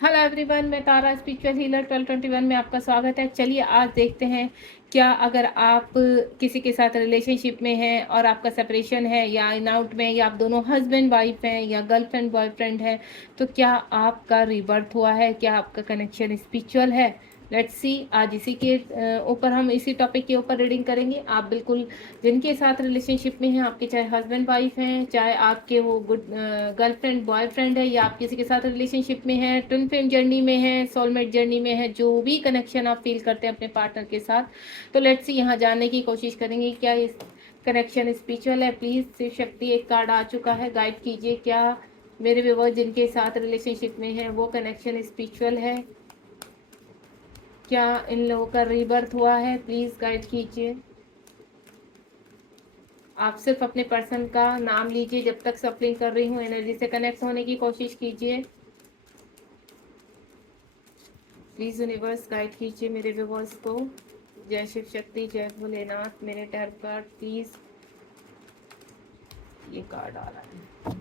Hello everyone, मैं तारा spiritual healer 1221 में आपका स्वागत है। चलिए आज देखते हैं क्या अगर आप किसी के साथ रिलेशनशिप में हैं और आपका सेपरेशन है या इन आउट में, या आप दोनों हस्बैंड वाइफ हैं या गर्लफ्रेंड बॉयफ्रेंड है, तो क्या आपका रीबर्थ हुआ है, क्या आपका कनेक्शन स्पिरिचुअल है। लेट्स सी, आज इसी के ऊपर हम इसी टॉपिक के ऊपर रीडिंग करेंगे। आप बिल्कुल जिनके साथ रिलेशनशिप में हैं, आपके चाहे हस्बैंड वाइफ हैं, चाहे आपके वो गुड गर्लफ्रेंड बॉयफ्रेंड है, या आप किसी के साथ रिलेशनशिप में हैं, ट्विन फ्लेम जर्नी में हैं, सोलमेट जर्नी में है, जो भी कनेक्शन आप फील करते हैं अपने पार्टनर के साथ, तो लेट्स सी यहाँ जानने की कोशिश करेंगे क्या इस कनेक्शन स्पिरिचुअल है। प्लीज़ शिव शक्ति एक कार्ड आ चुका है, गाइड कीजिए क्या मेरे व्यूअर्स जिनके साथ रिलेशनशिप में है वो कनेक्शन स्पिरिचुअल है, क्या इन लोगों का रीबर्थ हुआ है। प्लीज़ गाइड कीजिए। आप सिर्फ अपने पर्सन का नाम लीजिए, जब तक सफलिंग कर रही हूँ एनर्जी से कनेक्ट होने की कोशिश कीजिए। प्लीज़ यूनिवर्स गाइड कीजिए मेरे व्यूअर्स को। जय शिव शक्ति, जय भोलेनाथ। मेरे टैरो कार्ड प्लीज़, ये कार्ड आ रहा है।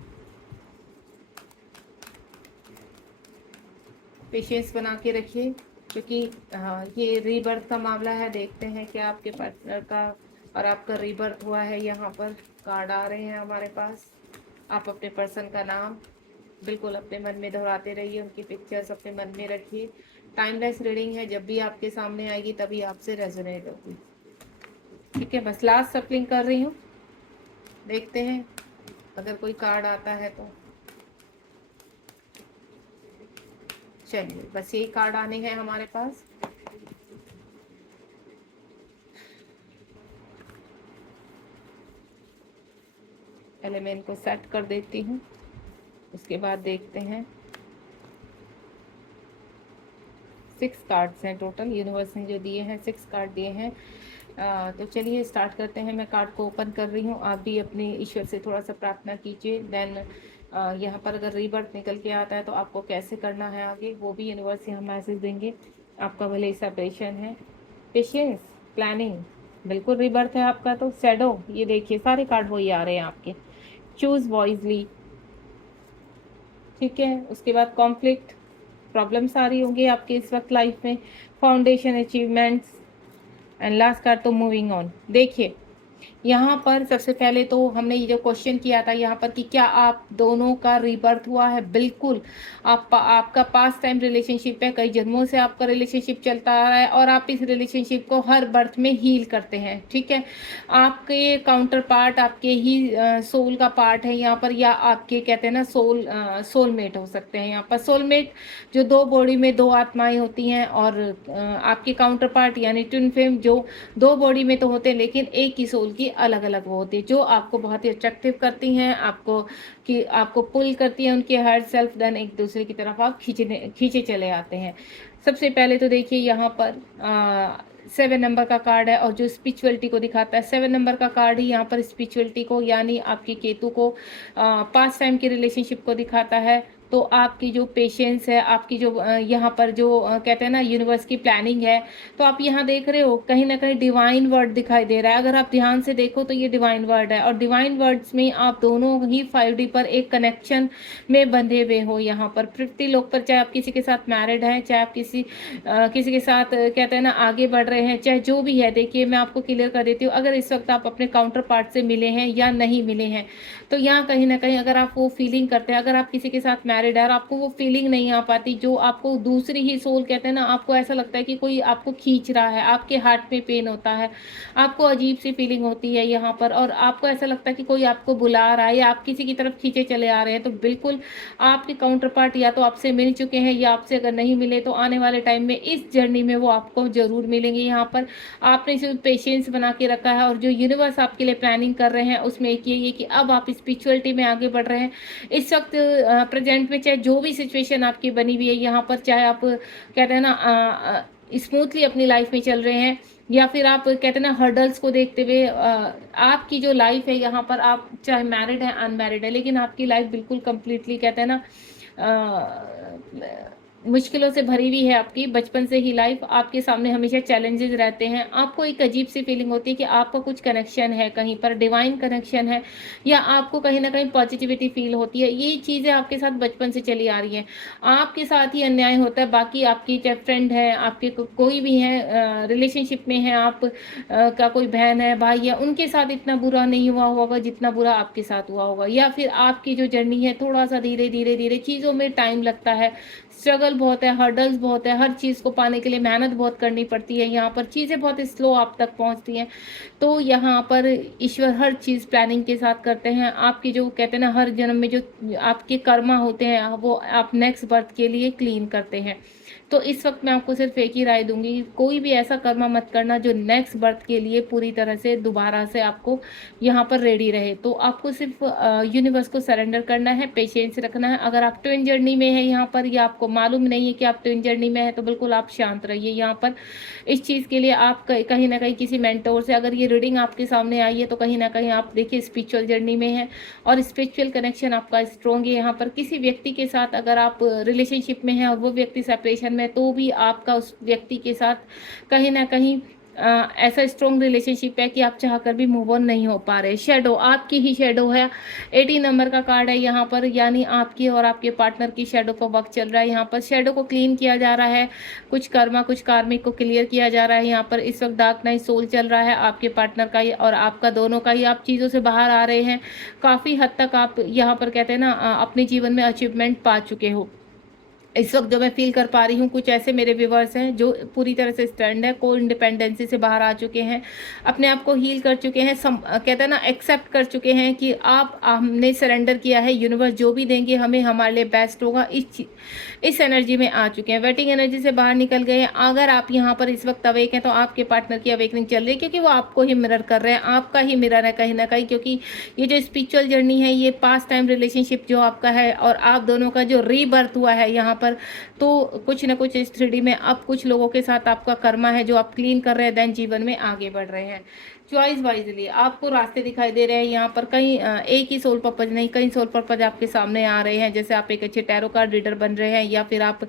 पेशेंस बना के रखिए, क्योंकि ये रीबर्थ का मामला है। देखते हैं क्या आपके पार्टनर का और आपका रीबर्थ हुआ है। यहाँ पर कार्ड आ रहे हैं हमारे पास। आप अपने पर्सन का नाम बिल्कुल अपने मन में दोहराते रहिए, उनकी पिक्चर्स अपने मन में रखिए। टाइमलेस रीडिंग है, जब भी आपके सामने आएगी तभी आपसे रेजोनेट होगी। ठीक है, बस लास्ट सफलिंग कर रही हूँ, देखते हैं अगर कोई कार्ड आता है तो। चलिए, बस यही कार्ड आने हैं हमारे पास। एलिमेंट को सेट कर देती हूँ, उसके बाद देखते हैं। 6 कार्ड्स हैं टोटल, यूनिवर्स ने जो दिए हैं 6 कार्ड दिए हैं। तो चलिए स्टार्ट करते हैं। मैं कार्ड को ओपन कर रही हूँ, आप भी अपने ईश्वर से थोड़ा सा प्रार्थना कीजिए। देन यहाँ पर अगर रीबर्थ निकल के आता है तो आपको कैसे करना है आगे, वो भी यूनिवर्स यहाँ मैसेज देंगे। आपका भले सेपरेशन है, पेशेंस, प्लानिंग, बिल्कुल रीबर्थ है आपका। तो शैडो, ये देखिए सारे कार्ड वही आ रहे हैं आपके। चूज वॉइजली, ठीक है। उसके बाद कॉन्फ्लिक्ट, प्रॉब्लम्स आ रही होंगी आपके इस वक्त लाइफ में। Foundation, achievements, and last card तो मूविंग ऑन। देखिए यहाँ पर सबसे पहले तो हमने ये जो क्वेश्चन किया था यहाँ पर कि क्या आप दोनों का रीबर्थ हुआ है। बिल्कुल, आपका पास्ट टाइम रिलेशनशिप है, कई जन्मों से आपका रिलेशनशिप चलता आ रहा है और आप इस रिलेशनशिप को हर बर्थ में हील करते हैं। ठीक है, आपके काउंटर पार्ट आपके ही सोल का पार्ट है यहाँ पर, या आपके कहते हैं ना सोलमेट हो सकते हैं। यहाँ पर सोलमेट जो दो बॉडी में दो आत्माएं होती हैं, और आपके काउंटर पार्ट यानी ट्विन फ्लेम जो दो बॉडी में तो होते हैं लेकिन एक ही सोल की अलग अलग वो होती है, जो आपको बहुत ही अट्रैक्टिव करती हैं, आपको पुल करती हैं उनके हर सेल्फ। देन एक दूसरे की तरफ आप खींचे चले आते हैं। सबसे पहले तो देखिए यहाँ पर 7 नंबर का कार्ड है, और जो स्पिरिचुअलिटी को दिखाता है 7 नंबर का कार्ड ही यहाँ पर स्पिरिचुअलिटी को यानी आपके केतु को पास्ट टाइम के रिलेशनशिप को दिखाता है। तो आपकी जो पेशेंस है, आपकी जो यहाँ पर जो कहते हैं ना यूनिवर्स की प्लानिंग है, तो आप यहाँ देख रहे हो कहीं ना कहीं डिवाइन वर्ड दिखाई दे रहा है। अगर आप ध्यान से देखो तो ये डिवाइन वर्ड है, और डिवाइन वर्ड्स में आप दोनों ही 5D पर एक कनेक्शन में बंधे हुए हो। यहाँ पर 50 लोग पर, चाहे आप किसी के साथ मैरिड हैं, चाहे आप किसी के साथ कहते हैं ना आगे बढ़ रहे हैं, चाहे जो भी है। देखिए मैं आपको क्लियर कर देती हूँ, अगर इस वक्त आप अपने काउंटर पार्ट से मिले हैं या नहीं मिले हैं, तो यहाँ कहीं ना कहीं अगर आप वो फीलिंग करते हैं, अगर आप किसी के साथ मैरिड है और आपको वो फीलिंग नहीं आ पाती, जो आपको दूसरी ही सोल कहते हैं ना, आपको ऐसा लगता है कि कोई आपको खींच रहा है, आपके हार्ट में पेन होता है, आपको अजीब सी फीलिंग होती है यहाँ पर, और आपको ऐसा लगता है कि कोई आपको बुला रहा है या आप किसी की तरफ खींचे चले आ रहे हैं, तो बिल्कुल आपके काउंटर पार्ट या तो आपसे मिल चुके हैं, या आपसे अगर नहीं मिले तो आने वाले टाइम में इस जर्नी में वो आपको जरूर मिलेंगे। यहाँ पर आपने जो पेशेंस बना के रखा है और जो यूनिवर्स आपके लिए प्लानिंग कर रहे हैं, उसमें एक ये कि अब आप स्पिरिचुअलिटी में आगे बढ़ रहे हैं। इस वक्त प्रेजेंट में चाहे जो भी सिचुएशन आपकी बनी हुई है यहाँ पर, चाहे आप कहते हैं ना स्मूथली अपनी लाइफ में चल रहे हैं, या फिर आप कहते हैं ना हर्डल्स को देखते हुए आपकी जो लाइफ है यहाँ पर, आप चाहे मैरिड है अनमैरिड है, लेकिन आपकी लाइफ बिल्कुल कंप्लीटली कहते हैं ना मुश्किलों से भरी हुई है आपकी बचपन से ही लाइफ, आपके सामने हमेशा चैलेंजेस रहते हैं। आपको एक अजीब सी फीलिंग होती है कि आपका कुछ कनेक्शन है, कहीं पर डिवाइन कनेक्शन है, या आपको कहीं न कहीं पॉजिटिविटी फील होती है। ये चीज़ें आपके साथ बचपन से चली आ रही हैं। आपके साथ ही अन्याय होता है, बाकी आपकी चाहे फ्रेंड है, आपके कोई भी है, रिलेशनशिप में है आप, का कोई बहन है, भाई है, उनके साथ इतना बुरा नहीं हुआ होगा जितना बुरा आपके साथ हुआ होगा। या फिर आपकी जो जर्नी है थोड़ा-सा धीरे-धीरे चीज़ों में टाइम लगता है, स्ट्रगल बहुत है, हर्डल्स बहुत है, हर चीज़ को पाने के लिए मेहनत बहुत करनी पड़ती है, यहाँ पर चीज़ें बहुत स्लो आप तक पहुँचती हैं। तो यहाँ पर ईश्वर हर चीज़ प्लानिंग के साथ करते हैं। आपकी जो कहते हैं ना, हर जन्म में जो आपके कर्मा होते हैं, वो आप नेक्स्ट बर्थ के लिए क्लीन करते हैं। तो इस वक़्त मैं आपको सिर्फ़ एक ही राय दूँगी, कोई भी ऐसा कर्मा मत करना जो नेक्स्ट बर्थ के लिए पूरी तरह से दोबारा से आपको यहाँ पर रेडी रहे। तो आपको सिर्फ़ यूनिवर्स को सरेंडर करना है, पेशेंस रखना है। अगर आप ट्विन जर्नी में हैं यहाँ पर, या आपको मालूम नहीं है कि आप ट्विन जर्नी में हैं, तो बिल्कुल आप शांत रहिए यहाँ पर। इस चीज़ के लिए आप कहीं न कहीं किसी मेंटर से, अगर ये रीडिंग आपके सामने आई है, तो कहीं न कहीं आप देखिए स्पिरिचुअल जर्नी में हैं और स्पिरिचुअल कनेक्शन आपका स्ट्रॉन्ग है। यहाँ पर किसी व्यक्ति के साथ अगर आप रिलेशनशिप में हैं और वो व्यक्ति सेपरेशन में है, तो भी आपका उस व्यक्ति के साथ कहीं न कहीं ऐसा स्ट्रॉन्ग रिलेशनशिप है कि आप चाहकर भी मूव ऑन नहीं हो पा रहे। शैडो, आपकी ही शैडो है। 18 नंबर का कार्ड है यहाँ पर, यानी आपकी और आपके पार्टनर की शैडो का वक़्त चल रहा है। यहाँ पर शैडो को क्लीन किया जा रहा है, कुछ कर्मा, कुछ कार्मिक को क्लियर किया जा रहा है। यहाँ पर इस वक़्त डार्क नाइट सोल चल रहा है, आपके पार्टनर का ही और आपका, दोनों का ही। आप चीज़ों से बाहर आ रहे हैं, काफ़ी हद तक आप यहाँ पर कहते हैं ना, अपने जीवन में अचीवमेंट पा चुके हो। इस वक्त जो मैं फ़ील कर पा रही हूँ, कुछ ऐसे मेरे व्यूवर्स हैं जो पूरी तरह से स्टैंड है, को इंडिपेंडेंसी से बाहर आ चुके हैं, अपने आप को हील कर चुके हैं, कहते हैं ना, एक्सेप्ट कर चुके हैं कि आप, हमने सरेंडर किया है, यूनिवर्स जो भी देंगे हमें हमारे लिए बेस्ट होगा। इस एनर्जी में आ चुके हैं, वेटिंग एनर्जी से बाहर निकल गए हैं। अगर आप यहाँ पर इस वक्त अवेक हैं, तो आपके पार्टनर की अवेकनिंग चल रही है, क्योंकि वो आपको ही मिरर कर रहे हैं, आपका ही मिरर है कहीं ना कहीं। क्योंकि ये जो स्पिरिचुअल जर्नी है, ये पास्ट टाइम रिलेशनशिप जो आपका है और आप दोनों का जो रीबर्थ हुआ है यहाँ पर, तो कुछ ना कुछ इस 3D में अब कुछ लोगों के साथ आपका कर्मा है जो आप क्लीन कर रहे हैं, देन जीवन में आगे बढ़ रहे हैं। चॉइस वाइजली आपको रास्ते दिखाई दे रहे हैं यहाँ पर। कहीं एक ही सोल पर्पज नहीं, कई सोल पर्पज आपके सामने आ रहे हैं। जैसे आप एक अच्छे टैरो कार्ड रीडर बन रहे हैं, या फिर आप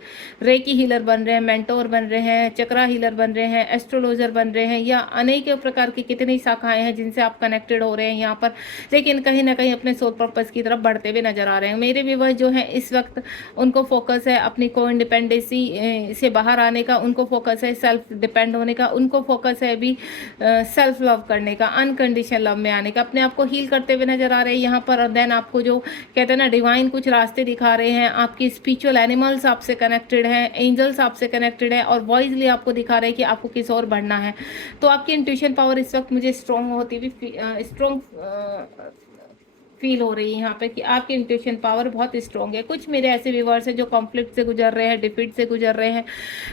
रेकी हीलर बन रहे हैं, मेंटोर बन रहे हैं, चक्रा हीलर बन रहे हैं, एस्ट्रोलॉजर बन रहे हैं, या अनेक प्रकार की कितनी शाखाएं हैं जिनसे आप कनेक्टेड हो रहे हैं यहाँ पर, लेकिन कहीं ना कहीं अपने सोल पर्पज की तरफ बढ़ते हुए नजर आ रहे हैं। मेरे व्यूअर्स जो हैं इस वक्त, उनको फोकस है अपनी को इंडिपेंडेंसी से बाहर आने का, उनको फोकस है सेल्फ डिपेंड होने का, उनको फोकस है अभी सेल्फ लव करने का, अनकंडीशनल लव में आने का, अपने आप को हील करते हुए नजर आ रहे हैं यहाँ पर। और देन आपको जो कहते हैं ना, डिवाइन कुछ रास्ते दिखा रहे हैं, आपकी स्पिरिचुअल एनिमल्स आपसे कनेक्टेड हैं, एंजल्स आपसे कनेक्टेड है, और वॉइसली आपको दिखा रहे हैं कि आपको किस और बढ़ना है। तो आपकी इंट्यूशन पावर इस वक्त मुझे स्ट्रॉन्ग होती हुई, स्ट्रॉन्ग फील हो रही है यहाँ पे कि आपकी इंट्यूशन पावर बहुत स्ट्रॉन्ग है। कुछ मेरे ऐसे व्यूवर्स हैं जो कॉन्फ्लिक्ट से गुजर रहे हैं, डिफीट से गुजर रहे हैं,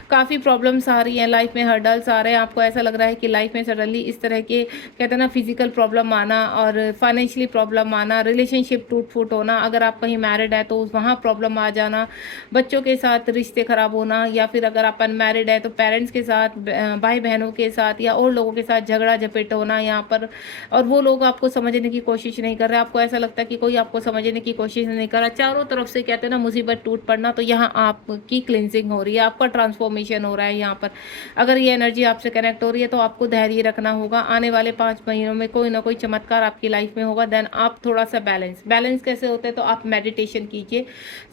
काफ़ी प्रॉब्लम्स आ रही हैं लाइफ में, हर्डल्स आ रहे हैं। आपको ऐसा लग रहा है कि लाइफ में सडनली इस तरह के, कहते हैं ना, फिजिकल प्रॉब्लम आना और फाइनेंशियली प्रॉब्लम आना, रिलेशनशिप टूट फूट होना, अगर आप कहीं मैरिड है तो वहाँ प्रॉब्लम आ जाना, बच्चों के साथ रिश्ते खराब होना, या फिर अगर आप अनमैरिड है तो पेरेंट्स के साथ, भाई बहनों के साथ या और लोगों के साथ झगड़ा झपेट होना यहाँ पर, और वो लोग आपको समझने की कोशिश नहीं कर रहे। आपको ऐसा लगता है कि कोई आपको समझने की कोशिश नहीं कर रहा, चारों तरफ से कहते हैं ना मुसीबत टूट पड़ना। तो यहाँ आपकी क्लिनजिंग हो रही है, आपका ट्रांसफॉर्मेशन हो रहा है यहाँ पर। अगर ये एनर्जी आपसे कनेक्ट हो रही है तो आपको धैर्य रखना होगा। आने वाले 5 महीनों में कोई ना कोई चमत्कार आपकी लाइफ में होगा। देन आप थोड़ा सा बैलेंस कैसे होते हैं, तो आप मेडिटेशन कीजिए,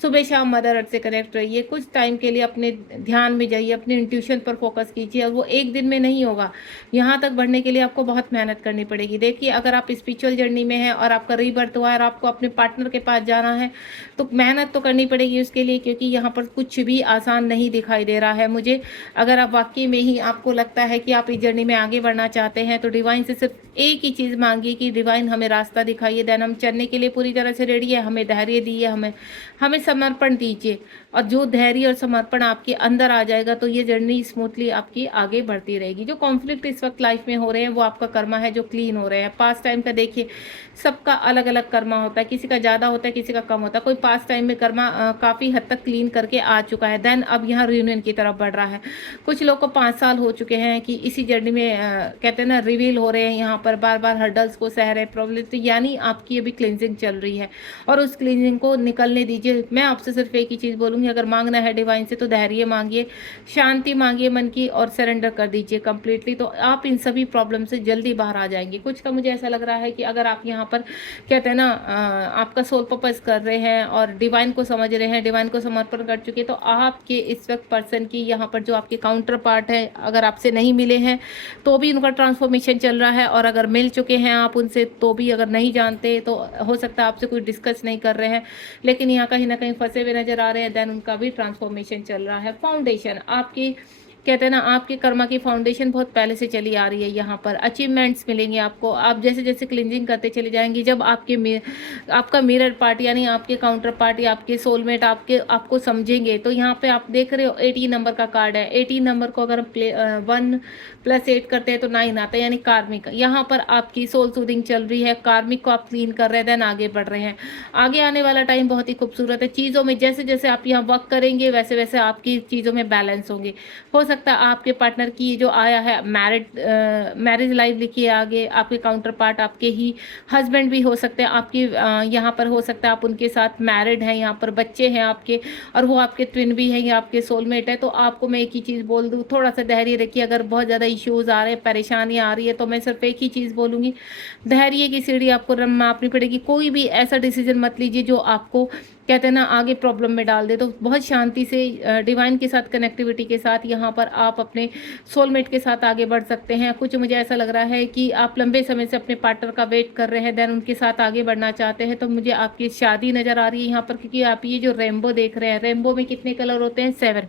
सुबह शाम मदर अर्थ से कनेक्ट रहिए, कुछ टाइम के लिए अपने ध्यान में जाइए, अपने इंट्यूशन पर फोकस कीजिए। और वो एक दिन में नहीं होगा, यहाँ तक बढ़ने के लिए आपको बहुत मेहनत करनी पड़ेगी। देखिए, अगर आप स्पिरिचुअल जर्नी में हैं और आपका रीबर्थ हुआ है और आपको अपने पार्टनर के पास जाना है, तो मेहनत तो करनी पड़ेगी उसके लिए, क्योंकि यहाँ पर कुछ भी आसान नहीं दिखाई दे रहा है मुझे। अगर आप वाकई में ही आपको लगता है कि आप इस जर्नी में आगे बढ़ना चाहते हैं, तो डिवाइन से सिर्फ एक ही चीज़ मांगिए कि डिवाइन हमें रास्ता दिखाइए। देन हम चलने के लिए पूरी तरह से रेडी है, हमें धैर्य दिए, हमें समर्पण दीजिए। और जो धैर्य और समर्पण आपके अंदर आ जाएगा, तो ये जर्नी स्मूथली आपकी आगे बढ़ती रहेगी। जो कॉन्फ्लिक्ट इस वक्त लाइफ में हो रहे हैं, वो आपका कर्मा है जो क्लीन हो रहे हैं। पास्ट टाइम का देखिए, सबका अलग अलग अलग कर्मा होता है, किसी का ज़्यादा होता है, किसी का कम होता है। कोई पास टाइम में कर्मा काफ़ी हद तक क्लीन करके आ चुका है, देन अब यहाँ रियूनियन की तरफ बढ़ रहा है। कुछ लोग को 5 साल हो चुके हैं कि इसी जर्नी में कहते हैं ना रिवील हो रहे हैं, यहाँ पर बार बार हर्डल्स को सह रहे प्रॉब्लम, तो यानी आपकी अभी क्लिनजिंग चल रही है और उस क्लिनजिंग को निकलने दीजिए। मैं आपसे सिर्फ एक ही चीज़ बोलूँगी, अगर मांगना है डिवाइन से तो धैर्य मांगिए, शांति मांगिए मन की और सरेंडर कर दीजिए कंप्लीटली, तो आप इन सभी प्रॉब्लम से जल्दी बाहर आ जाएंगे। कुछ का मुझे ऐसा लग रहा है कि अगर आप यहाँ पर कहते हैं ना आपका सोल पर्पस कर रहे हैं और डिवाइन को समझ रहे हैं, डिवाइन को समर्पण कर चुके, तो आपके इस वक्त पर्सन की यहाँ पर जो आपके काउंटर पार्ट है, अगर आपसे नहीं मिले हैं तो भी उनका ट्रांसफॉर्मेशन चल रहा है, और अगर मिल चुके हैं आप उनसे तो भी अगर नहीं जानते तो हो सकता है आपसे कुछ डिस्कस नहीं कर रहे हैं, लेकिन यहाँ कहीं ना कहीं फंसे हुए नजर आ रहे हैं, देन उनका भी ट्रांसफॉर्मेशन चल रहा है। फाउंडेशन आपकी कहते हैं ना आपके कर्मा की फाउंडेशन बहुत पहले से चली आ रही है, यहाँ पर अचीवमेंट्स मिलेंगे आपको। आप जैसे जैसे क्लिनजिंग करते चले जाएंगे, जब आपका मिरर पार्ट यानी आपके काउंटर पार्ट या आपके सोलमेट आपको समझेंगे, तो यहाँ पे आप देख रहे हो 18 नंबर का कार्ड है। 18 नंबर को अगर 1 + 8 करते हैं तो 9 आता है, यानी कार्मिक। यहाँ पर आपकी सोल सूदिंग चल रही है, कार्मिक को आप क्लीन कर रहे हैं, देन आगे बढ़ रहे हैं। आगे आने वाला टाइम बहुत ही खूबसूरत है। चीज़ों में जैसे जैसे आप यहाँ वर्क करेंगे वैसे वैसे आपकी चीज़ों में बैलेंस होंगे। हो सकता है आपके पार्टनर की जो आया है मैरिज लाइफ लिखी है आगे, आपके काउंटर पार्ट आपके ही हस्बैंड भी हो सकते हैं, आपकी यहाँ पर हो सकता है आप उनके साथ मैरिड हैं, यहाँ पर बच्चे हैं आपके, और वो आपके ट्विन भी हैं या आपके सोलमेट है। तो आपको मैं एक ही चीज़ बोल दूँ, थोड़ा सा धैर्य रखिए। अगर बहुत ज़्यादा इश्यूज़ आ रहे हैं, परेशानियाँ आ रही है, तो मैं सिर्फ एक ही चीज़ बोलूँगी, धैर्य की सीढ़ी आपको मापनी पड़ेगी। कोई भी ऐसा डिसीजन मत लीजिए जो आपको कहते हैं ना आगे प्रॉब्लम में डाल दे। तो बहुत शांति से डिवाइन के साथ कनेक्टिविटी के साथ यहाँ पर आप अपने सोलमेट के साथ आगे बढ़ सकते हैं। कुछ मुझे ऐसा लग रहा है कि आप लंबे समय से अपने पार्टनर का वेट कर रहे हैं, देन उनके साथ आगे बढ़ना चाहते हैं, तो मुझे आपकी शादी नज़र आ रही है यहाँ पर। क्योंकि आप ये जो रेनबो देख रहे हैं, रेनबो में कितने कलर होते हैं? 7,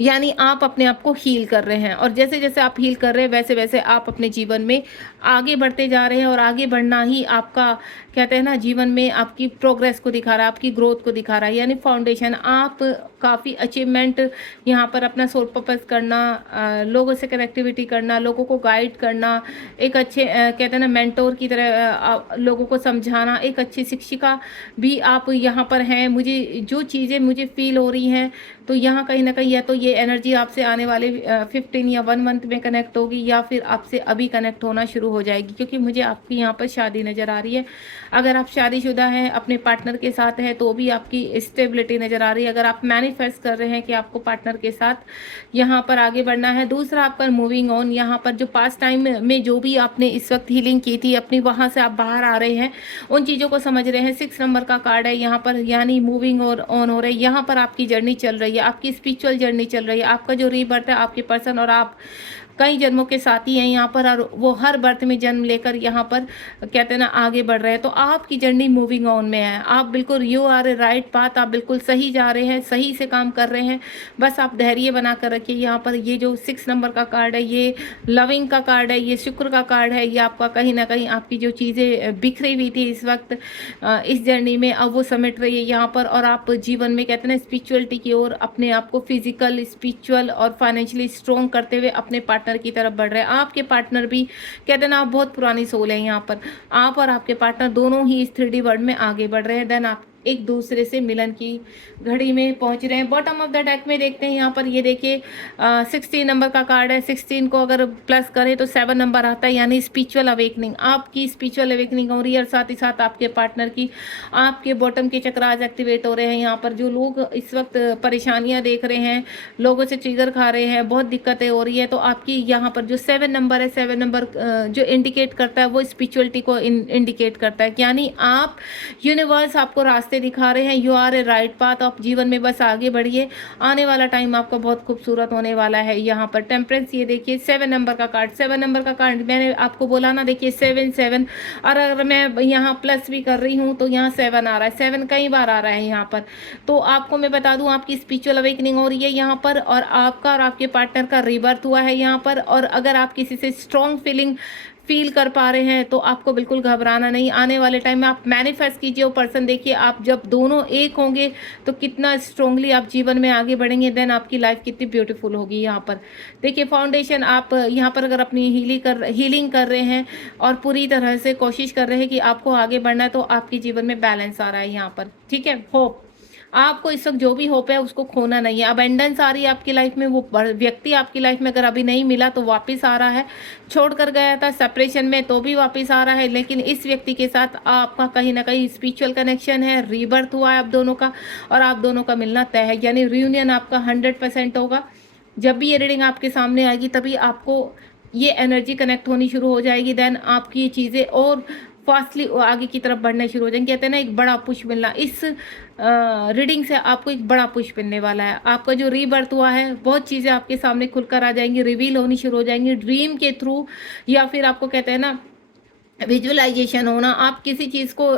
यानी आप अपने आप को हील कर रहे हैं, और जैसे जैसे आप हील कर रहे हैं वैसे वैसे आप अपने जीवन में आगे बढ़ते जा रहे हैं, और आगे बढ़ना ही आपका कहते हैं ना जीवन में आपकी प्रोग्रेस को दिखा रहा है, आपकी ग्रोथ को दिखा रहा है। यानी फाउंडेशन आप काफ़ी अचीवमेंट यहाँ पर अपना सोल पर्पस करना, लोगों से कनेक्टिविटी करना, लोगों को गाइड करना, एक अच्छे कहते हैं ना मेंटोर की तरह लोगों को समझाना, एक अच्छी शिक्षिका भी आप यहाँ पर हैं। मुझे जो चीज़ें मुझे फील हो रही हैं, तो यहाँ कहीं ना कहीं या तो ये एनर्जी आपसे आने वाले 15 या 1 मंथ में कनेक्ट होगी, या फिर आपसे अभी कनेक्ट होना शुरू हो जाएगी, क्योंकि मुझे आपकी यहाँ पर शादी नज़र आ रही है। अगर आप शादीशुदा हैं, अपने पार्टनर के साथ हैं, तो भी आपकी स्टेबिलिटी नज़र आ रही है। अगर आप मैनिफेस्ट कर रहे हैं कि आपको पार्टनर के साथ यहाँ पर आगे बढ़ना है। दूसरा आपका मूविंग ऑन, यहाँ पर जो पास्ट टाइम में जो भी आपने इस वक्त हीलिंग की थी अपनी, वहाँ से आप बाहर आ रहे हैं, उन चीज़ों को समझ रहे हैं। 6 नंबर का कार्ड है यहाँ पर, यानी मूविंग और ऑन हो रहे हैं। यहाँ पर आपकी जर्नी चल रही है, आपकी स्पिरिचुअल जर्नी चल रही है। आपका जो रीबर्थ है, आपके पर्सन और आप कई जन्मों के साथी हैं यहाँ पर, और वो हर बर्थ में जन्म लेकर यहाँ पर कहते हैं ना आगे बढ़ रहे हैं। तो आपकी जर्नी मूविंग ऑन में है। आप बिल्कुल you are a right path, आप बिल्कुल सही जा रहे हैं, सही से काम कर रहे हैं। बस आप धैर्य बना कर रखिए। यहाँ पर ये जो 6 नंबर का कार्ड है, ये लविंग का कार्ड है, ये शुक्र का कार्ड है। ये आपका कहीं ना कहीं आपकी जो चीज़ें बिखरी हुई थी इस वक्त इस जर्नी में, अब वो समेट रही है यहाँ पर, और आप जीवन में कहते हैं ना स्पिरिचुअलिटी की ओर अपने आप को फिजिकल, स्पिरिचुअल और फाइनेंशियली स्ट्रॉन्ग करते हुए अपने पार्टनर की तरफ बढ़ रहे हैं। आपके पार्टनर भी कहते हैं ना आप बहुत पुरानी सोल है यहाँ पर, आप और आपके पार्टनर दोनों ही इस 3D वर्ल्ड में आगे बढ़ रहे हैं। देन आप एक दूसरे से मिलन की घड़ी में पहुंच रहे हैं। बॉटम ऑफ द डेक में देखते हैं यहाँ पर, ये देखिए 16 नंबर का कार्ड है। 16 को अगर प्लस करें तो 7 नंबर आता है, यानी स्पिरिचुअल अवेकनिंग। आपकी स्पिरिचुअल अवेकनिंग हो रही है, और साथ ही साथ आपके पार्टनर की, आपके बॉटम के चक्र आज एक्टिवेट हो रहे हैं। यहाँ पर जो लोग इस वक्त परेशानियाँ देख रहे हैं, लोगों से ट्रिगर खा रहे हैं, बहुत दिक्कतें हो रही है, तो आपकी यहाँ पर जो 7 नंबर है, 7 नंबर जो इंडिकेट करता है वो स्पिरिचुअलिटी को इंडिकेट करता है। यानी आप यूनिवर्स आपको रास्ते दिखा रहे हैं, you are a right path. आप जीवन में बस आगे बढ़िए, आने वाला टाइम आपका बहुत खूबसूरत होने वाला है। यहाँ पर टेम्परेंस, ये देखिए 7 नंबर का कार्ड, 7 नंबर का कार्ड मैंने आपको बोला ना, देखिए 7 7, और अगर मैं यहाँ प्लस भी कर रही हूँ तो यहाँ 7 आ रहा है, 7 कई बार आ रहा है यहाँ पर। तो आपको मैं बता दूँ, आपकी स्पिरिचुअल अवेकनिंग हो रही है यहाँ पर, और आपका और आपके पार्टनर का रीबर्थ हुआ है यहाँ पर। और अगर आप किसी से स्ट्रॉन्ग फील कर पा रहे हैं तो आपको बिल्कुल घबराना नहीं। आने वाले टाइम में आप मैनिफेस्ट कीजिए वो पर्सन, देखिए आप जब दोनों एक होंगे तो कितना स्ट्रांगली आप जीवन में आगे बढ़ेंगे, देन आपकी लाइफ कितनी ब्यूटीफुल होगी। यहाँ पर देखिए फाउंडेशन आप यहाँ पर अगर अपनी हीलिंग कर रहे हैं और पूरी तरह से कोशिश कर रहे हैं कि आपको आगे बढ़ना है, तो आपके जीवन में बैलेंस आ रहा है यहाँ पर, ठीक है। होप, आपको इस वक्त जो भी होप है उसको खोना नहीं है। अबेंडेंस आ रही है आपकी लाइफ में, वो व्यक्ति आपकी लाइफ में अगर अभी नहीं मिला तो वापस आ रहा है, छोड़ कर गया था सेपरेशन में तो भी वापस आ रहा है, लेकिन इस व्यक्ति के साथ आपका कहीं ना कहीं स्पिरिचुअल कनेक्शन है, रीबर्थ हुआ है आप दोनों का, और आप दोनों का मिलना तय है, यानी रियूनियन आपका 100% होगा। जब भी ये रीडिंग आपके सामने आएगी तभी आपको ये एनर्जी कनेक्ट होनी शुरू हो जाएगी, देन आपकी ये चीज़ें और फास्टली आगे की तरफ बढ़ने शुरू हो जाएंगे। कहते हैं ना एक बड़ा पुश मिलना, इस रीडिंग से आपको एक बड़ा पुश मिलने वाला है। आपका जो रीबर्थ हुआ है, बहुत चीज़ें आपके सामने खुलकर आ जाएंगी, रिवील होनी शुरू हो जाएंगी ड्रीम के थ्रू, या फिर आपको कहते हैं ना विजुअलाइजेशन होना, आप किसी चीज़ को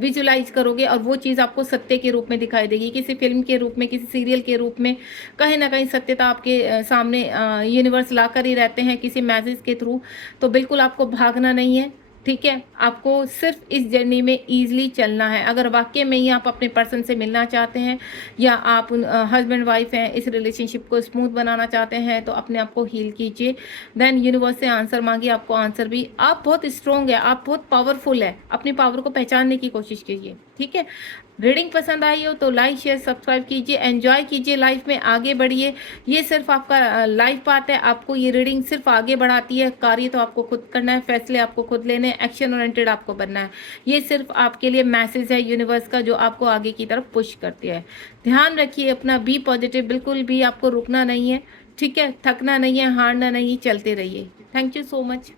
विजुअलाइज करोगे और वो चीज़ आपको सत्य के रूप में दिखाई देगी, किसी फिल्म के रूप में, किसी सीरियल के रूप में, कहीं ना कहीं सत्यता आपके सामने यूनिवर्स ला कर ही रहते हैं किसी मैसेज के थ्रू। तो बिल्कुल आपको भागना नहीं है, ठीक है। आपको सिर्फ इस जर्नी में ईजिली चलना है। अगर वाकई में ही आप अपने पर्सन से मिलना चाहते हैं या आप हस्बैंड वाइफ हैं, इस रिलेशनशिप को स्मूथ बनाना चाहते हैं, तो अपने आप को हील कीजिए, देन यूनिवर्स से आंसर मांगिए, आपको आंसर भी, आप बहुत स्ट्रॉन्ग है, आप बहुत पावरफुल है, अपनी पावर को पहचानने की कोशिश कीजिए, ठीक है। रीडिंग पसंद आई हो तो लाइक शेयर सब्सक्राइब कीजिए, एंजॉय कीजिए, लाइफ में आगे बढ़िए। ये सिर्फ आपका लाइफ पार्ट है, आपको ये रीडिंग सिर्फ आगे बढ़ाती है। कार्य तो आपको खुद करना है, फैसले आपको खुद लेने हैं, एक्शन ओरिएंटेड आपको बनना है। ये सिर्फ आपके लिए मैसेज है यूनिवर्स का, जो आपको आगे की तरफ पुश करती है। ध्यान रखिए अपना, बी पॉजिटिव, बिल्कुल भी आपको रुकना नहीं है, ठीक है, थकना नहीं है, हारना नहीं, चलते रहिए। Thank you so much.